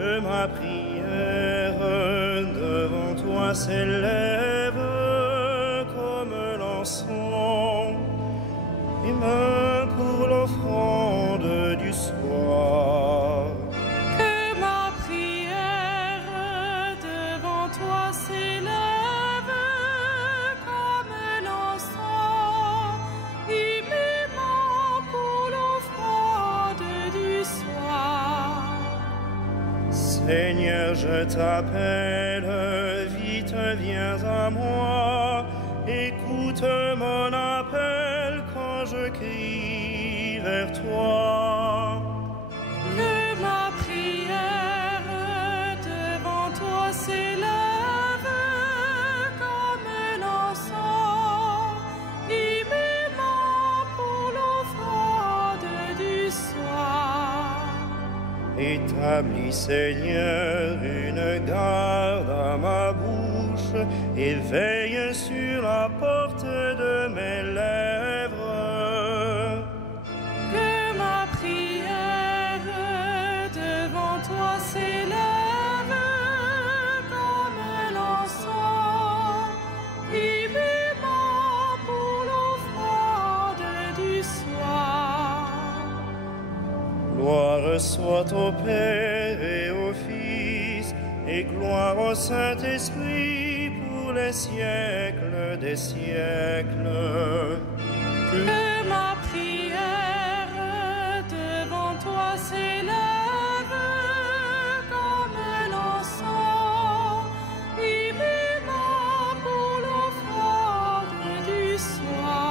que ma prière devant toi s'élève comme l'encens, et même pour l'offrande du soir. Que ma prière devant toi s'élève comme l'encens, et même pour l'offrande du soir. Seigneur, je t'appelle, vite viens à moi, écoute mon appel quand je crie vers toi. Que ma prière devant toi s'élève comme l'encens, et même pour l'offrande du soir. Établis, Seigneur, une garde à ma bouche et veille sur la porte de mes lèvres. Que ma prière devant toi s'élève comme l'encens, et même pour l'offrande du soir. Gloire soit au Père et au Fils, et gloire au Saint-Esprit pour les siècles des siècles. Que ma prière devant toi s'élève comme l'encens, et même pour l'offrande du soir.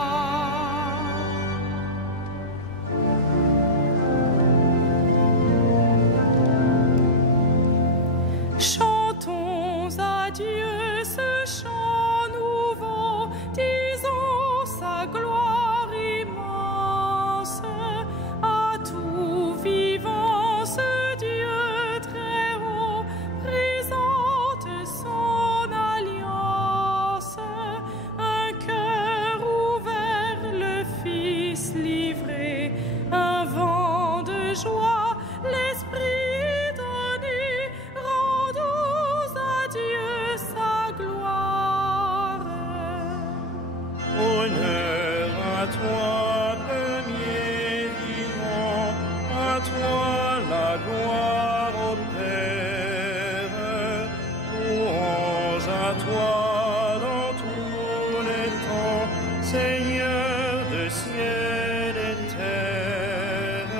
Chantons à Dieu ce chant nouveau, disons sa gloire immense, à tout vivant ce Dieu très haut présente son alliance. Un cœur ouvert, le Fils livré, un vent de joie, l'Esprit donné, rendons à Dieu sa gloire. Honneur à toi, premier vivant, à toi la gloire au Père, louange à toi dans tous les temps, Seigneur de ciel et terre.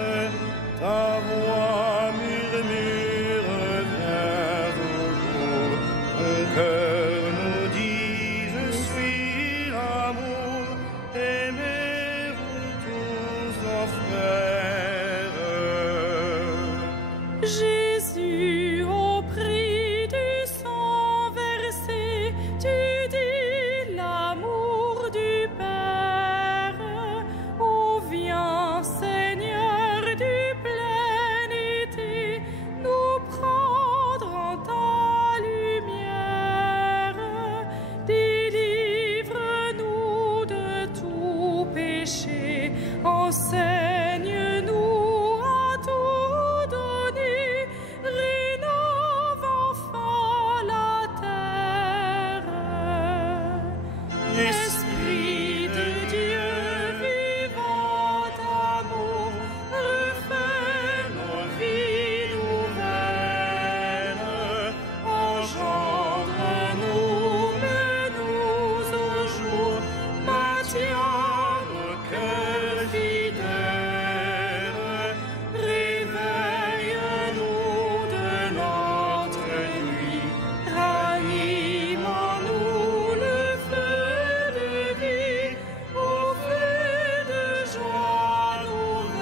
Ta voix murmure vers vos jours, ton cœur nous dit je suis l'amour, aimez-vous tous en frères. Jésus, au prix du sang versé, tu dis l'amour du Père. Où viens, Seigneur du plein été, nous prendre en ta lumière. Délivre-nous de tout péché, enseigne-nous à tout donner, rénove enfin la terre. Esprit de Dieu vivant d'amour, refais nos vies nouvelles, engendre-nous, mets-nous au jour, maintiens nos cœurs fidèles, réveille-nous de notre nuit, ranime en nous le feu de vie, au feu de joie nouvelle.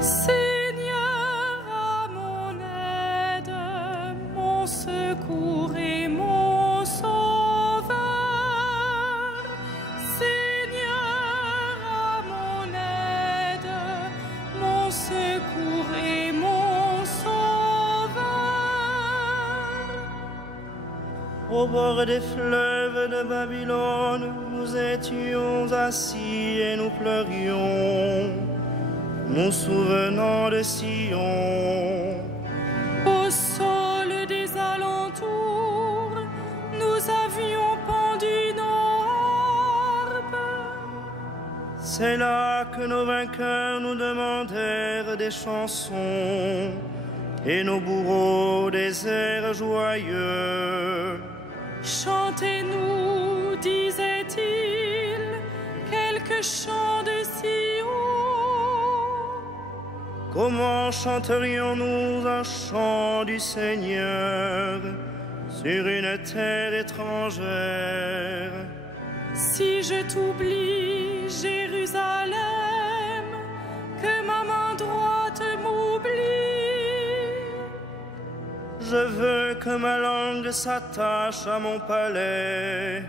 Seigneur, à mon aide, mon secours et mon sauveur. Seigneur, à mon aide, Au bord des fleuves de Babylone, nous étions assis et nous pleurions, nous souvenant de Sion. Au sol des alentours, nous avions pendu nos harpes. C'est là que nos vainqueurs nous demandèrent des chansons et nos bourreaux des airs joyeux. Chantez-nous, disait-il, quelques chants de Sion. Comment chanterions-nous un chant du Seigneur sur une terre étrangère? Si je t'oublie, Jérusalem, que ma main droite m'oublie. Je veux que ma langue s'attache à mon palais,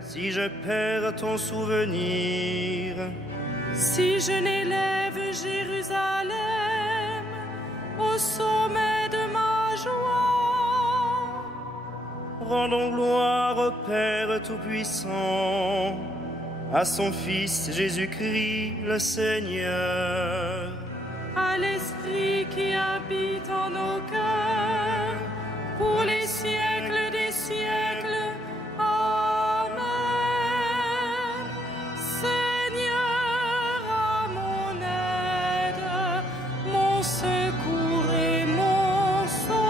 si je perds ton souvenir. Si je n'élève Jérusalem au sommet de ma joie. Rendons gloire au Père Tout-Puissant, à son Fils Jésus-Christ le Seigneur, à l'Esprit qui habite en nos cœurs, pour les siècles des siècles. Amen. Seigneur, à mon aide, mon secours et mon sauveur.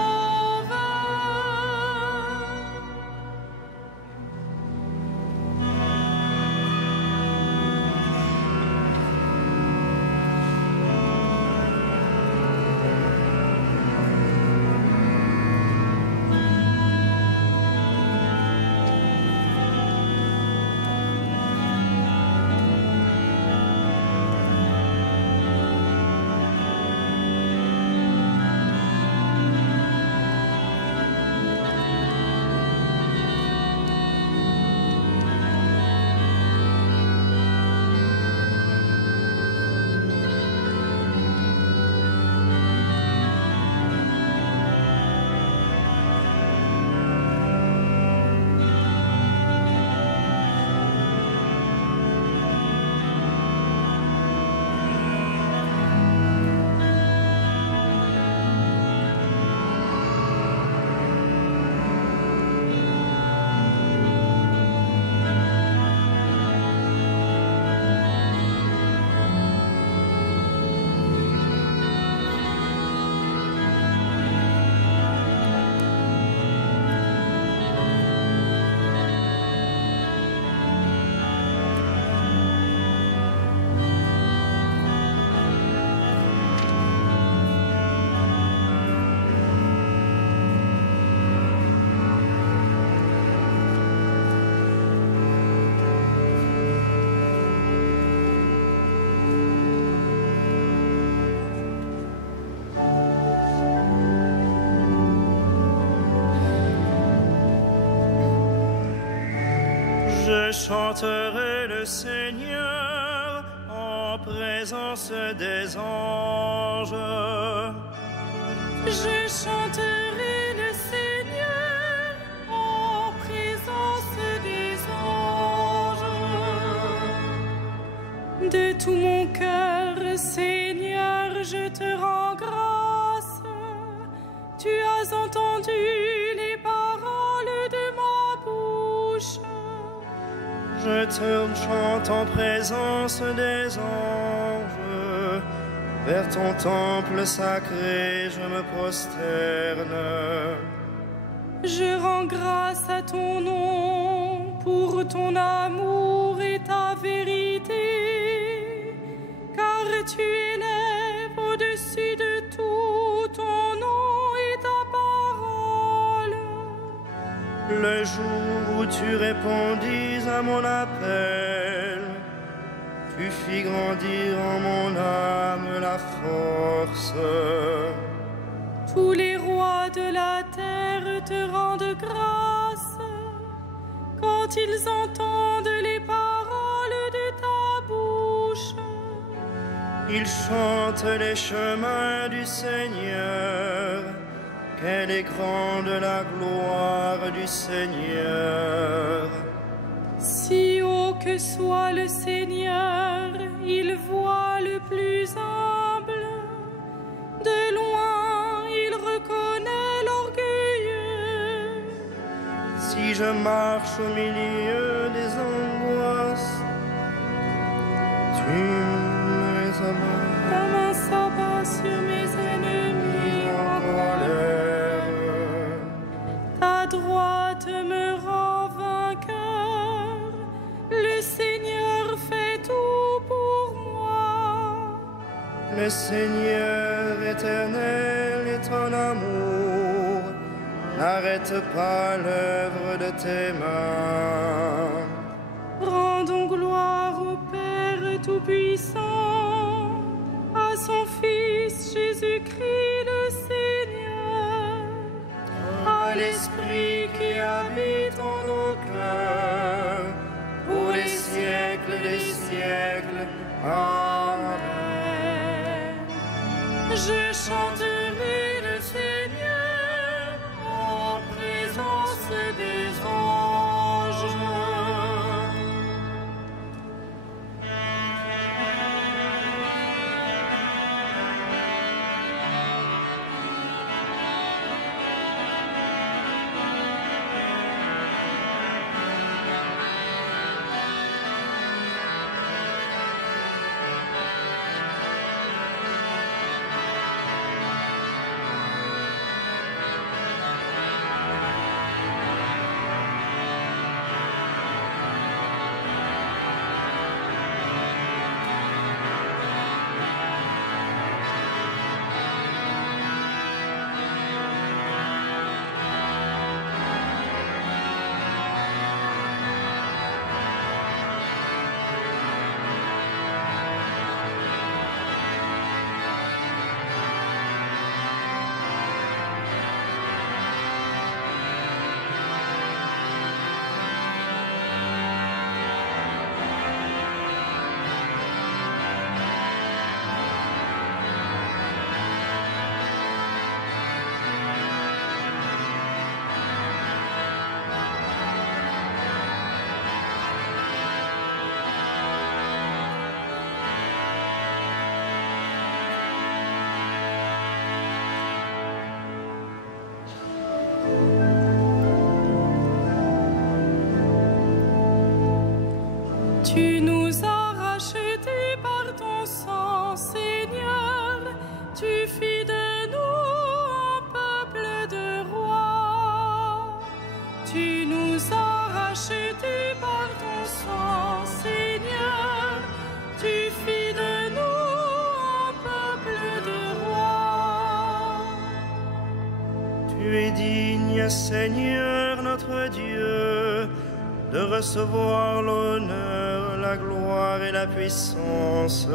Je chanterai le Seigneur en présence des anges. Je chanterai le Seigneur en présence des anges. De tout mon cœur, Seigneur, je te rends grâce. Tu as entendu les paroles de ma bouche. Je te chante en présence des anges. Vers ton temple sacré, je me prosterne. Je rends grâce à ton nom pour ton amour et ta vérité, car tu élèves au-dessus de tout ton nom et ta parole. Le jour où tu répondis à mon appel, tu fis grandir en mon âme la force. Tous les rois de la terre te rendent grâce quand ils entendent les paroles de ta bouche. Ils chantent les chemins du Seigneur, quelle est grande la gloire du Seigneur. Si haut que soit le Seigneur, il voit le plus humble. De loin, il reconnaît l'orgueilleux. Si je marche au milieu des angoisses, tu me amas. Comme un sabbat sur mes ennemis en colère. Ta droite me rend vainqueur. Le Seigneur fait tout pour moi. Le Seigneur éternel est ton amour. N'arrête pas l'œuvre de tes mains. Rendons gloire au Père Tout-Puissant, à son Fils Jésus-Christ le Seigneur, À l'Esprit qui habite en nos cœurs, pour les siècles des siècles. Amen. Je chanterai le Seigneur en présence des anges. Tu nous as rachetés par ton sang, Seigneur. Tu fis de nous un peuple de rois. Tu nous as rachetés par ton sang, Seigneur. Tu fis de nous un peuple de rois. Tu es digne, Seigneur notre Dieu, de recevoir l'honneur, la gloire et la puissance.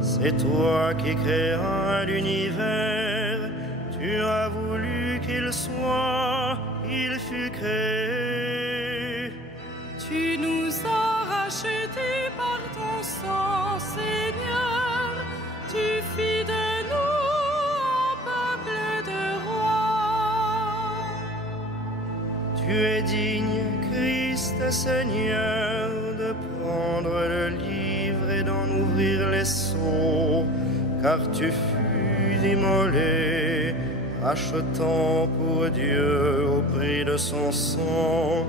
C'est toi qui créas l'univers. Tu as voulu qu'il soit, il fut créé. Tu nous as rachetés par ton sang, Seigneur. Tu fis de nous un peuple de rois. Tu es digne, Christ Seigneur, de prendre le livre et d'en ouvrir les sceaux, car tu fus immolé, achetant pour Dieu au prix de son sang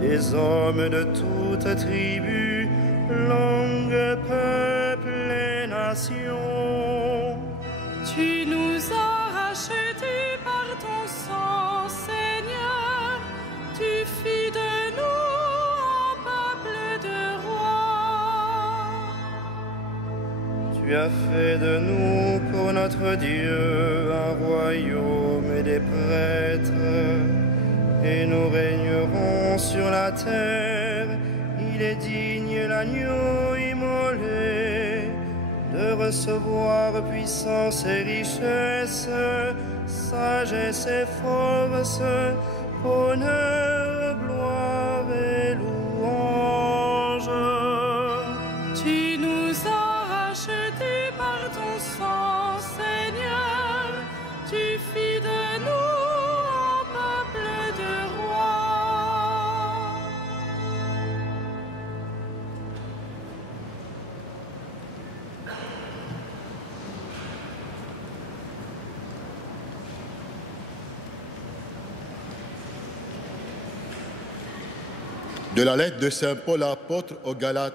des hommes de toutes tribus, langues, peuples et nations. Tu nous as rachetés par ton sang, Seigneur. Tu fis de nous un peuple de rois. Tu as fait de nous pour notre Dieu un royaume et des prêtres, et nous régnerons sur la terre. Il est digne l'agneau immolé de recevoir puissance et richesse, sagesse et force, honneur, gloire et louange. Tu nous as rachetés par ton sang, Seigneur. Tu fis de De la lettre de Saint Paul apôtre aux Galates.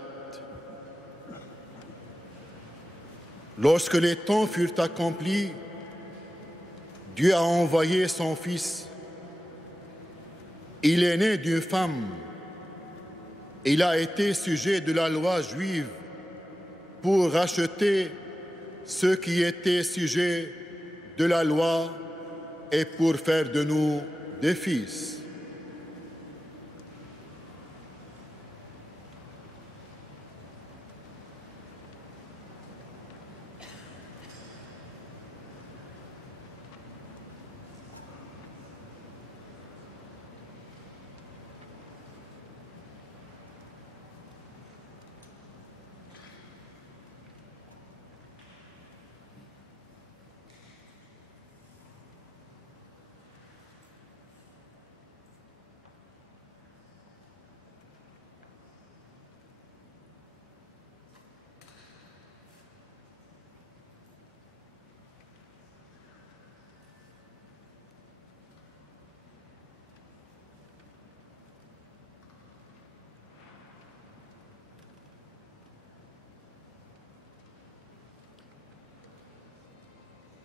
Lorsque les temps furent accomplis, Dieu a envoyé son Fils. Il est né d'une femme. Il a été sujet de la loi juive pour racheter ceux qui étaient sujets de la loi et pour faire de nous des fils.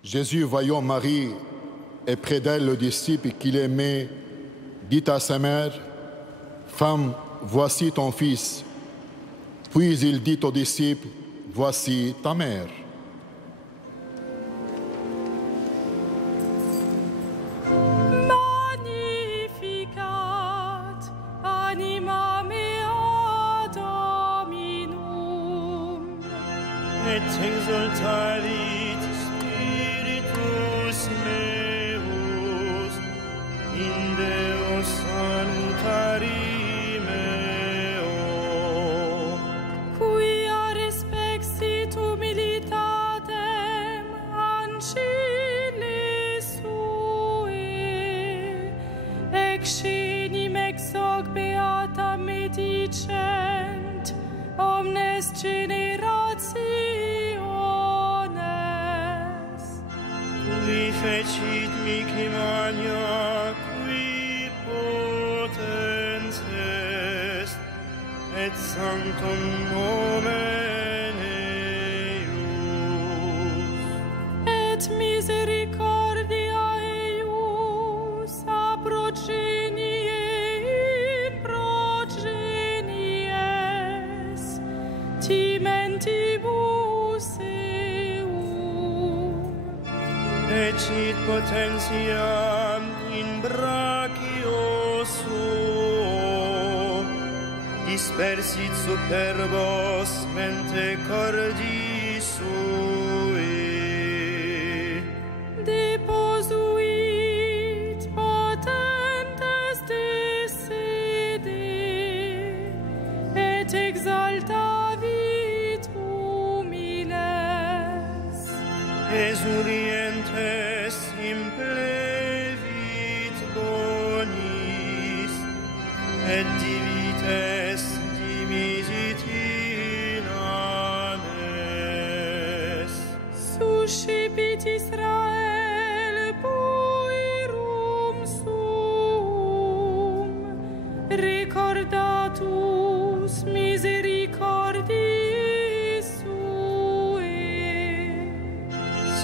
Jésus, voyant Marie et près d'elle le disciple qu'il aimait, dit à sa mère, « Femme, voici ton fils. » Puis il dit au disciple, « Voici ta mère. » Magnificat anima mea Dominum. Et exultavi meus in Deo salutari meo, Quia respexit humilitatem ancilli sui, excenim ex hoc beata medicent omnes generationes. qui fecit mihi magna, qui potens est, et sanctum nomen eius. Et misericordia eius a progenie in progenies timentibus eum. Ecit potentiam in brachio suo, dispersit superbos mente cordi sui. Deposuit potentes de sede, et exaltavit humiles. Esurientes implevit bonis, et divites dimisit inanes. Suscipit Israel puerum suum, recordatus misericordiae suae.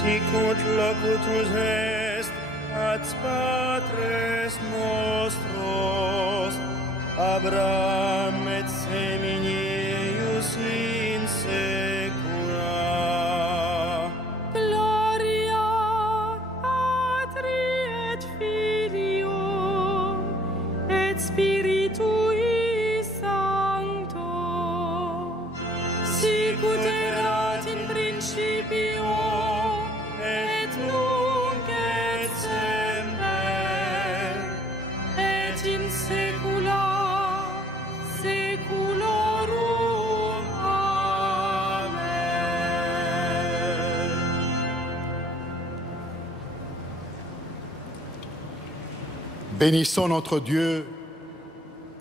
Sic ut locutus est ad patres nostros, Abraham et seminius in secula. Gloria Patri et Filio et Spiritui Sancto, sic ut erat in principio et nunc et semper et in saecula saeculorum. Amen. Bénissons notre Dieu.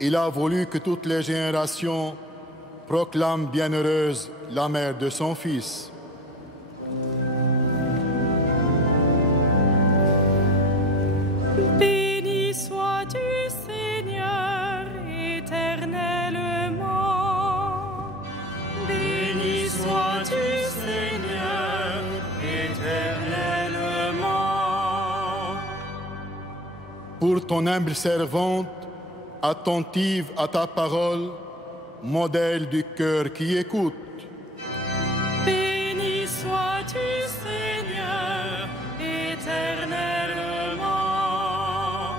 Il a voulu que toutes les générations proclament bienheureuse la mère de son Fils. Béni sois-tu, Seigneur éternel. pour ton humble servante, attentive à ta parole, modèle du cœur qui écoute. Béni sois-tu, Seigneur, éternellement.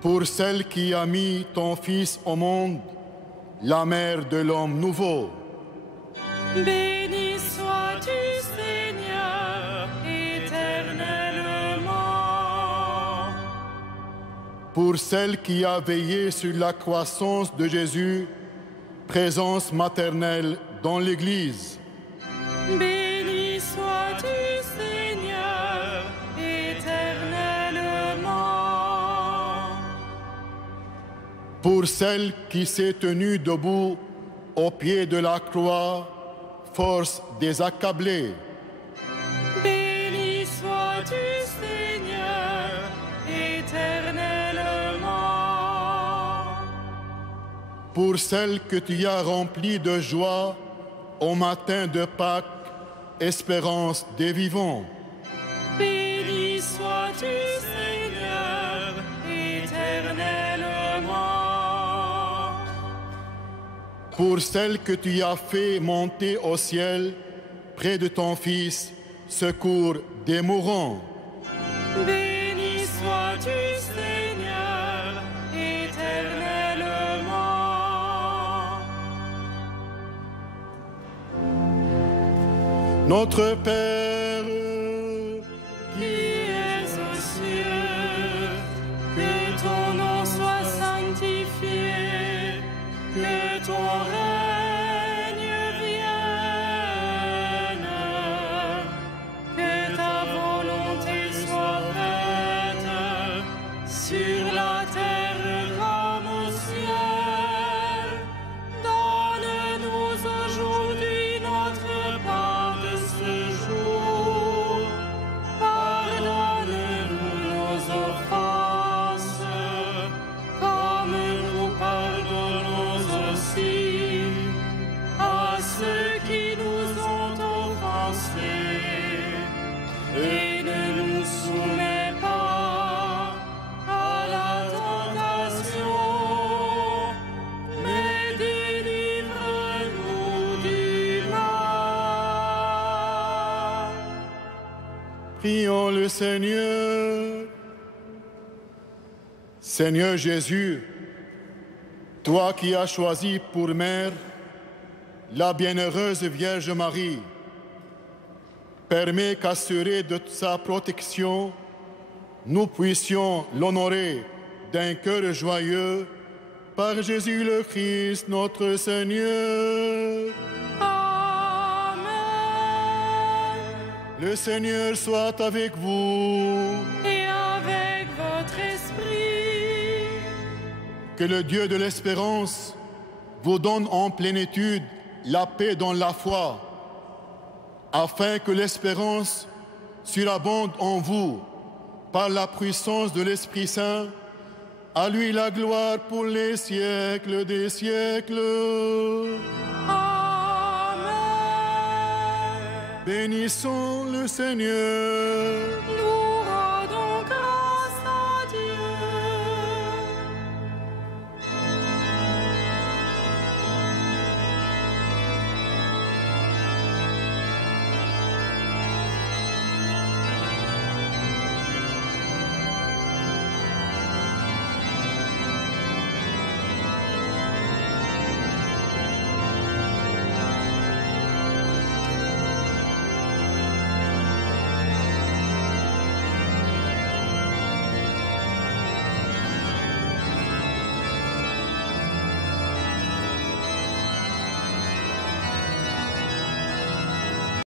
Pour celle qui a mis ton Fils au monde, la mère de l'homme nouveau. Béni sois-tu, Seigneur, éternellement. Pour celle qui a veillé sur la croissance de Jésus, présence maternelle dans l'Église. Béni sois-tu, Seigneur, éternellement. Pour celle qui s'est tenue debout au pied de la croix, force des accablés. Béni sois-tu, Seigneur, éternellement. Pour celle que tu as remplie de joie au matin de Pâques, espérance des vivants. Béni sois-tu, Seigneur, éternellement. Pour celle que tu as fait monter au ciel, près de ton Fils, secours des mourants. Béni sois-tu, Seigneur, éternellement. Notre Père, Qui es aux cieux, que ton nom soit sanctifié, que ton règne vienne, que ta volonté soit faite sur la terre comme au ciel. Donne-nous aujourd'hui notre pain de ce jour. Pardonne-nous nos offenses, comme nous pardonnons aussi à ceux qui nous ont offensés. Et ne nous soumets pas à la tentation, mais délivre-nous du mal. prions le Seigneur. Seigneur Jésus, toi qui as choisi pour mère la bienheureuse Vierge Marie, permets qu'assurés de sa protection, nous puissions l'honorer d'un cœur joyeux par Jésus le Christ, notre Seigneur. Amen. Le Seigneur soit avec vous. Et avec votre esprit, Que le Dieu de l'espérance vous donne en plénitude la paix dans la foi, afin que l'espérance surabonde en vous par la puissance de l'Esprit Saint. À lui la gloire pour les siècles des siècles. Amen. Bénissons le Seigneur. Nous